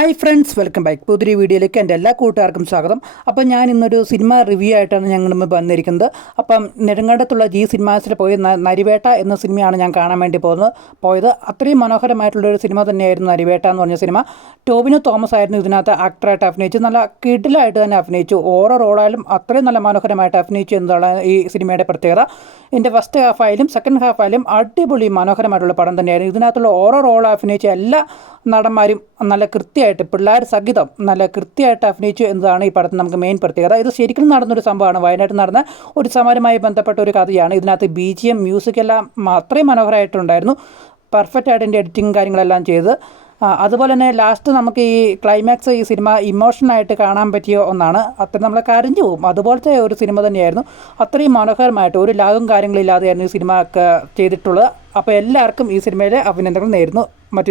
Hi friends welcome back പുതിയ വീഡിയോയിലേക്ക് എന്റെ എല്ലാ കൂട്ടുകാർക്കും സ്വാഗതം. അപ്പം ഞാൻ ഇന്നൊരു സിനിമ റിവ്യൂ ആയിട്ടാണ് ഞങ്ങൾ വന്നിരിക്കുന്നത്. അപ്പം നെടുങ്കണ്ടത്തുള്ള ജി സിനിമാസിൽ പോയി നരിവേട്ട എന്ന സിനിമയാണ് ഞാൻ കാണാൻ വേണ്ടി പോകുന്നത്. പോയത് അത്രയും മനോഹരമായിട്ടുള്ള ഒരു സിനിമ തന്നെയായിരുന്നു നരിവേട്ട എന്ന് പറഞ്ഞ സിനിമ. ടോബിനോ തോമസ് ആയിരുന്നു ഇതിനകത്ത് ആക്ടറായിട്ട് അഭിനയിച്ചു. നല്ല കിഡിലായിട്ട് തന്നെ അഭിനയിച്ചു. ഓരോ റോളായാലും അത്രയും നല്ല മനോഹരമായിട്ട് അഭിനയിച്ചു എന്നതാണ് ഈ സിനിമയുടെ പ്രത്യേകത. എന്റെ ഫസ്റ്റ് ഹാഫായാലും സെക്കൻഡ് ഹാഫായാലും അടിപൊളി മനോഹരമായിട്ടുള്ള പടം തന്നെയായിരുന്നു. ഇതിനകത്തുള്ള ഓരോ റോൾ അഭിനയിച്ച എല്ലാ നടന്മാരും നല്ല കൃത്യമായിട്ട് പിള്ളേർ സഹിതം നല്ല കൃത്യമായിട്ട് അഭിനയിച്ചു എന്നതാണ് ഈ പടത്തിൽ നമുക്ക് മെയിൻ പ്രത്യേകത. ഇത് ശരിക്കും നടന്നൊരു സംഭവമാണ്. വയനാട്ടിൽ നടന്ന ഒരു സമരമായി ബന്ധപ്പെട്ട ഒരു കഥയാണ്. ഇതിനകത്ത് ബി ജി എം മ്യൂസിക് എല്ലാം അത്രയും മനോഹരമായിട്ടുണ്ടായിരുന്നു. പെർഫെക്റ്റ് ആയിട്ട് എന്റെ എഡിറ്റിംഗ് കാര്യങ്ങളെല്ലാം ചെയ്ത്. അതുപോലെ തന്നെ ലാസ്റ്റ് നമുക്ക് ഈ ക്ലൈമാക്സ് ഈ സിനിമ ഇമോഷണലായിട്ട് കാണാൻ പറ്റിയ ഒന്നാണ്. അത്ര നമ്മളെ കരഞ്ഞു പോകും അതുപോലത്തെ ഒരു സിനിമ തന്നെയായിരുന്നു. അത്രയും മനോഹരമായിട്ട് ഒരു ലാഗും കാര്യങ്ങളില്ലാതെയായിരുന്നു ഈ സിനിമ ഒക്കെ ചെയ്തിട്ടുള്ളത്. അപ്പോൾ എല്ലാവർക്കും ഈ സിനിമയിലെ അഭിനന്ദനങ്ങൾ നേരുന്നു. മറ്റു